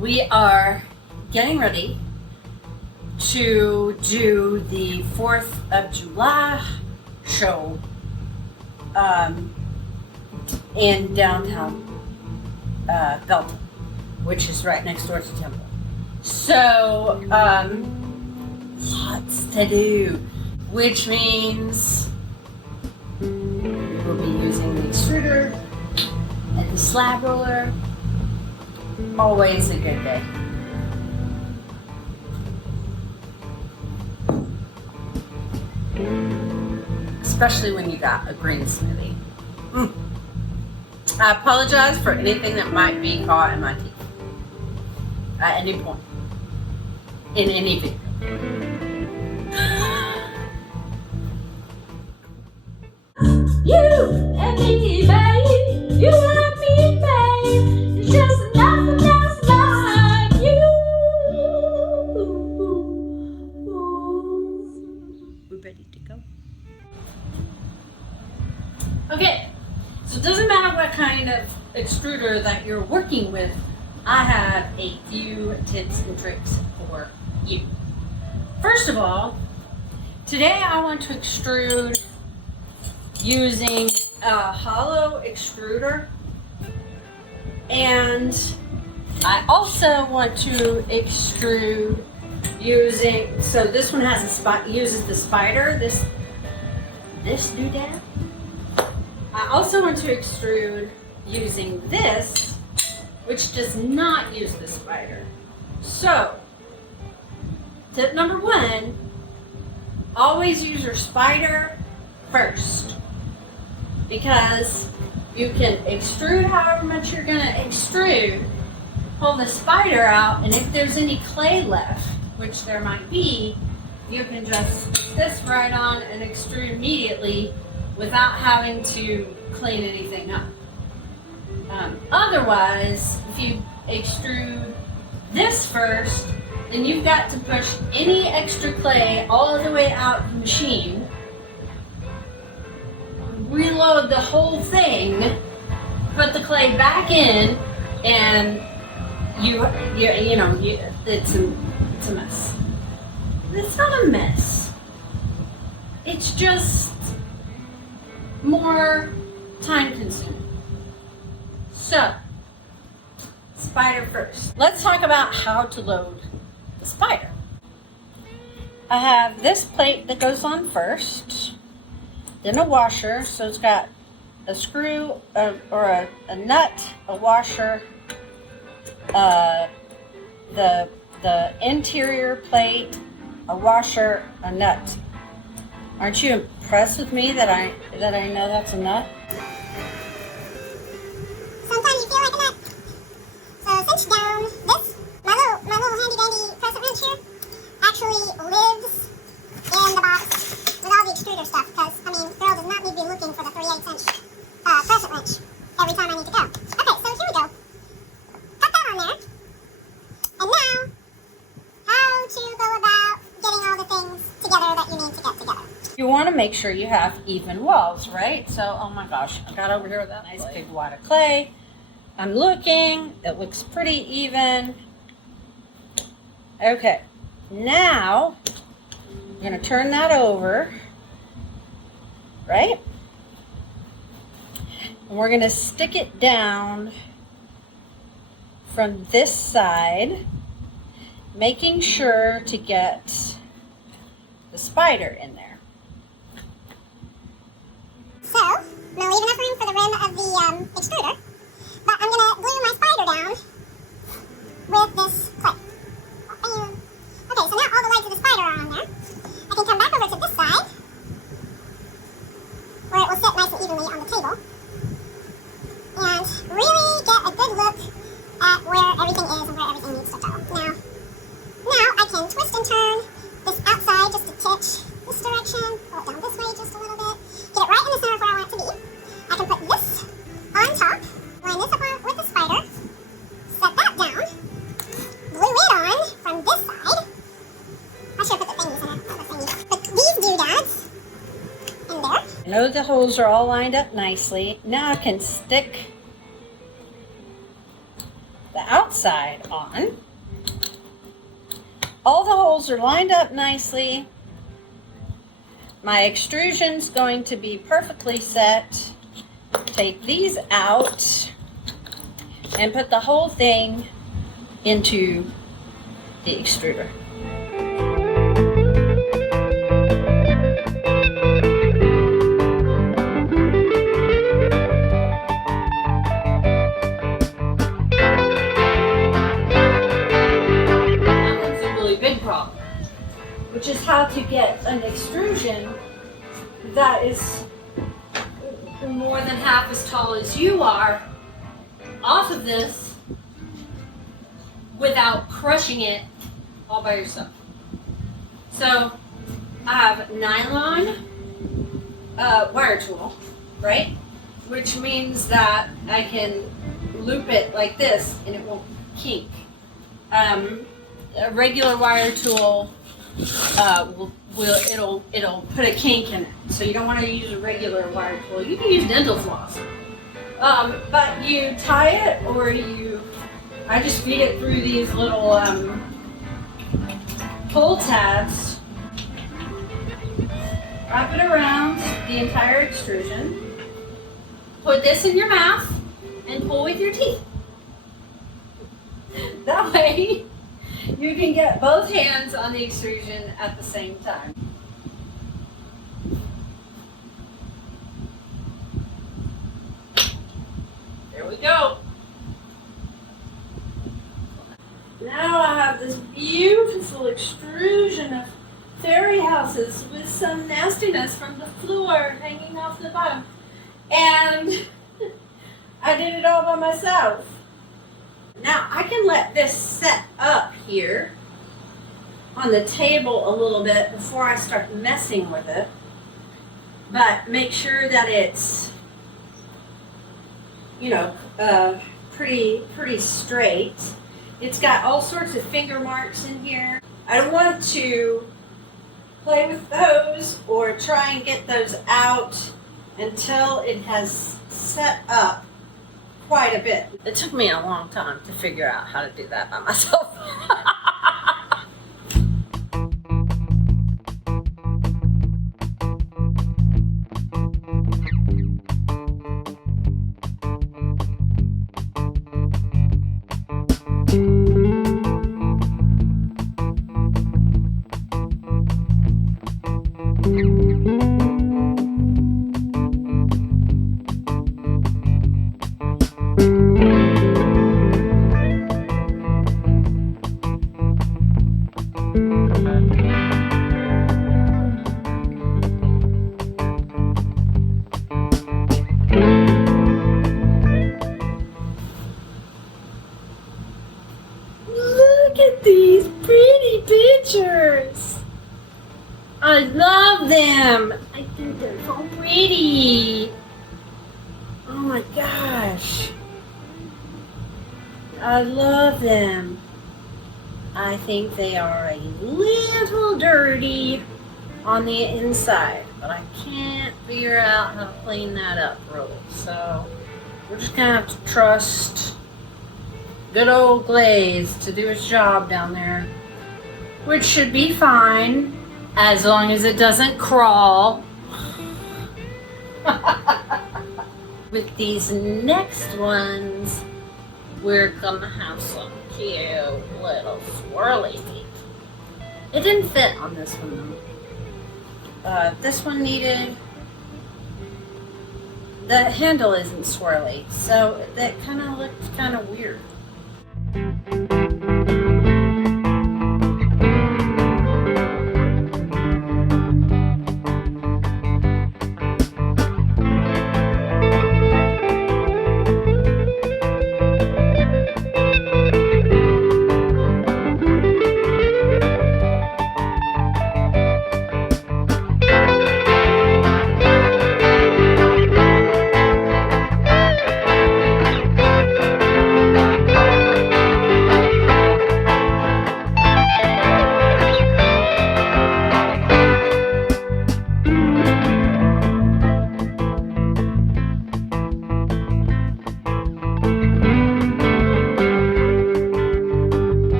We are getting ready to do the 4th of July show in downtown Belton, which is right next door to Temily. So, lots to do, which means we'll be using the extruder and the slab roller. Always a good day. Especially when you got a green smoothie. I apologize for anything that might be caught in my teeth at any point in any video. You and me, babe. You and me, babe. It's just nothing else like you. We're ready to go. Okay, so it doesn't matter what kind of extruder that you're working with, I have a few tips and tricks for you. First of all, today I want to extrude using a hollow extruder, and I also want to extrude using, so this one has uses the spider, this doodad. I also want to extrude using this, which does not use the spider. So, tip number 1, always use your spider first, because you can extrude however much you're gonna extrude, pull the spider out, and if there's any clay left, which there might be, you can just stick this right on and extrude immediately without having to clean anything up. Otherwise, if you extrude this first, then you've got to push any extra clay all the way out the machine, reload the whole thing, put the clay back in, and it's a mess. It's not a mess. It's just more time consuming. So, spider first. Let's talk about how to load the spider. I have this plate that goes on first, then a washer, so it's got a screw or a nut, a washer, the interior plate, a washer, a nut. Aren't you impressed with me that I know that's a nut? Sometimes you feel like a nut. So cinch down this. My little handy dandy crescent wrench here actually lives in the box with all the extruder stuff, because girl does not need to be looking for the 3/8 inch crescent wrench every time I need to go. Okay, so here we go. Got that on there. And now, how to go about getting all the things together that you need to get together. You want to make sure you have even walls, right? So, oh my gosh, I got over here with that nice big wad of clay. I'm looking, it looks pretty even. Okay, now I'm going to turn that over, right? And we're going to stick it down from this side, making sure to get the spider in there. So, I'm going to leave enough room for the rim of the extruder, but I'm going to glue my spider down with this clay. Okay, so now all the legs of the spider are on there. I can come back over to this side, where it will sit nice and evenly on the table, and really get a good look at where everything is and where everything needs to go. Now I can twist and turn this outside just a titch this direction, pull it down this way just a little bit, get it right in the center of where I want it to be. I can put this on top, line this up with the spider, set that down, glue it on from this side. I should have put the thingies in it, not the thingies. Put these doodads in there. I know the holes are all lined up nicely. Now I can stick the outside outside on. All the holes are lined up nicely. My extrusion's going to be perfectly set. Take these out and put the whole thing into the extruder. Which is how to get an extrusion that is more than half as tall as you are off of this without crushing it all by yourself. So I have nylon wire tool, right? Which means that I can loop it like this and it won't kink. A regular wire tool it'll put a kink in it. So you don't want to use a regular wire tool. You can use dental floss. But you tie it or I just feed it through these little pull tabs. Wrap it around the entire extrusion. Put this in your mouth and pull with your teeth. That way you can get both hands on the extrusion at the same time. There we go. Now I have this beautiful extrusion of fairy houses with some nastiness from the floor hanging off the bottom. And I did it all by myself. Now I can let this set up here on the table a little bit before I start messing with it. But make sure that it's, pretty straight. It's got all sorts of finger marks in here. I don't want to play with those or try and get those out until it has set up quite a bit. It took me a long time to figure out how to do that by myself. I love them. I think they're so pretty. Oh my gosh. I love them. I think they are a little dirty on the inside, but I can't figure out how to clean that up really. So we're just gonna have to trust good old Glaze to do its job down there, which should be fine as long as it doesn't crawl. With these next ones, we're gonna have some cute little swirly feet. It didn't fit on this one though. This one needed, the handle isn't swirly, so that kind of looked kind of weird.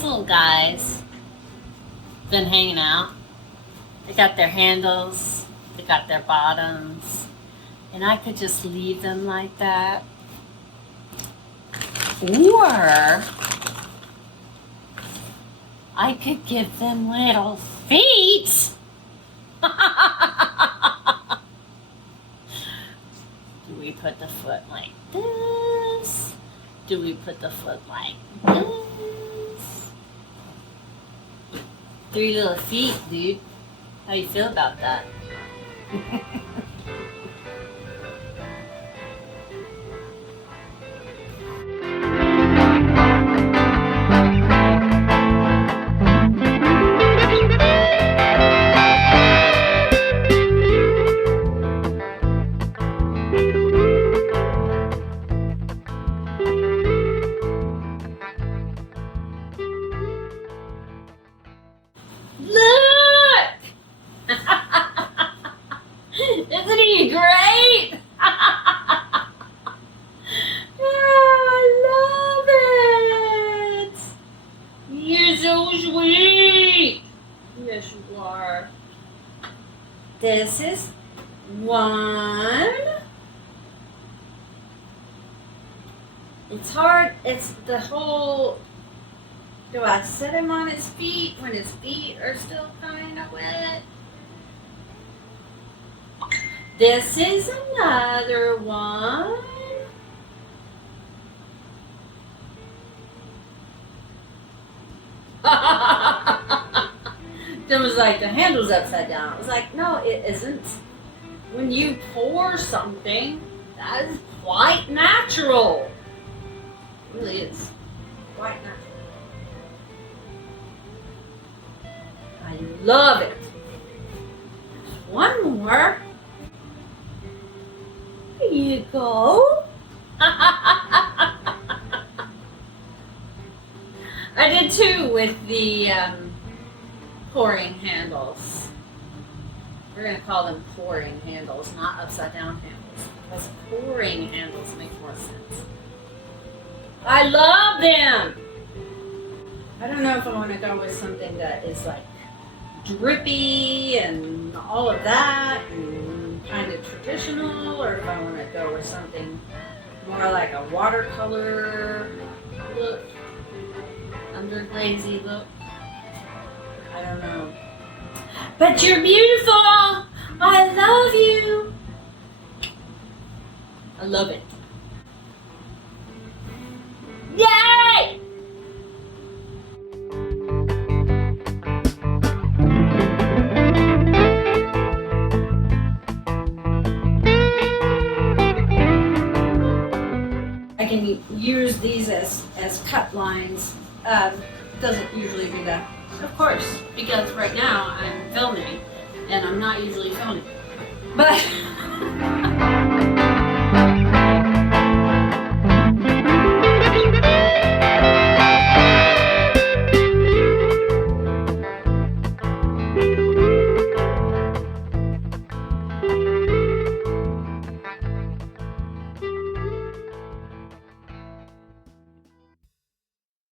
these little guys been hanging out. They got their handles, they got their bottoms, and I could just leave them like that. Or I could give them little feet. Do we put the foot like this? Do we put the foot like this? 3 little feet, dude. How you feel about that? Isn't he great? Oh, I love it. You're so sweet. Yes, you are. This is one. It's hard. It's the whole. Do I set him on his feet when his feet are still kind of wet? This is another one. It was like the handle's upside down. I was like, no, it isn't. When you pour something, that is quite natural. It really is. Quite natural. I love it. There's one more. There you go. I did too with the pouring handles. We're going to call them pouring handles, not upside down handles, because pouring handles make more sense. I love them. I don't know if I want to go with something that is like drippy and all of that and kind of traditional, or if I want to go with something more like a watercolor look, under glazy look. I don't know. But you're beautiful. I love you. I love it. Yay! I can use these as cut lines. Doesn't usually do that. Of course, because right now I'm filming and I'm not usually filming. But